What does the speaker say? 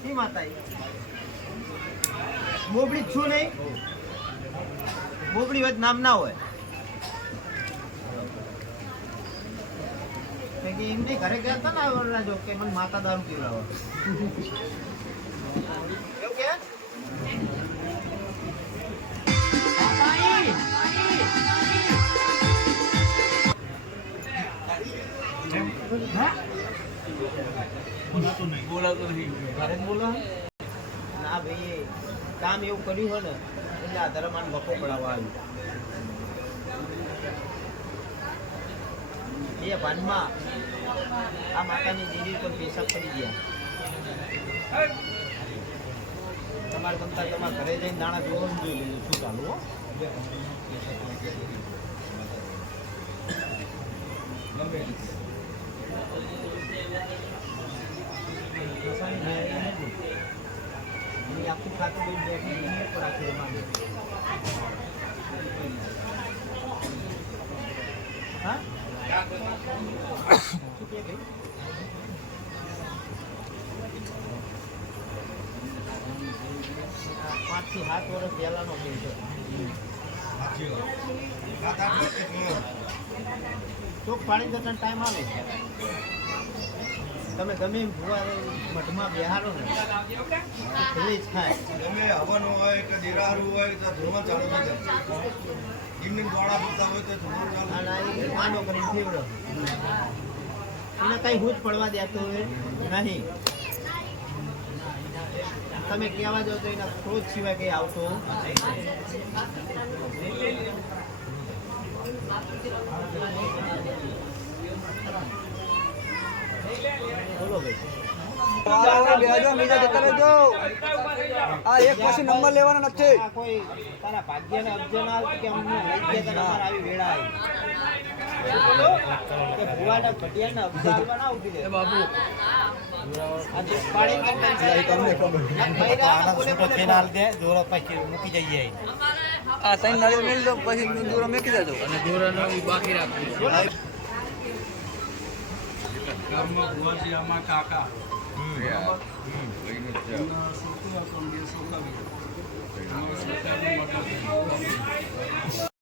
શી માતા? બોબડી છું નહીં. બોબડી વધ નામ ના હોય. એમને ઘરે ગયા હતા ને વરરાજો કે મને માતા દારૂ પીવડાવો એવું કે? જ બોલો ના ભાઈ કામ એવું કર્યું હોય ને એટલે આ ધર્માન વખો પડાવવા આવ્યું ભાનમાં આ માતાની દેવી ઉપર પેશાબ પડી ગયા તમારે તમતા તમારા ઘરે જઈને દાણા જોવાનું જોઈ લેજો શું ચાલુ હો આખું ખાતું લઈને બેઠી એની ઉપર આખી રમાડી. હા? શું કહે ભાઈ? આ પાંચથી સાત વર્ષ પહેલાનો છે ચોક પાણી જતા ટાઈમ આવે તમે ગમે એમ ભૂવા મઠમાં બેહારો ને જ થાય ગમે હવન હોય કે દેરારું હોય તો ધ્રુવન ચાલુ થઈ જાય. એમને દોડા હોય તો ધોરણ ચાલુ માનો કરીને ફેવડો એને કઈ હું જ પડવા દેતો હોય? નહીં. તમે કહેવા જાઓ તો એના ક્રોધ સિવાય કઈ આવતો બોલો ભાઈ બેજો બીજા જતા રહેજો આ એક પછી નંબર લેવાનો નથી. આ કોઈ તારા ભાગ્યને કે અમને લઈ ગયા આવી વેળા આવી. કે ભુવાના ભટિયાના ના ત્રણ નાળીઓ મેળ દો પછી દૂરો મેકી દેજો. ગામમાં ભુવાજી કાકા. બરાબર? એમના છોકરા કોણ બે છોકરા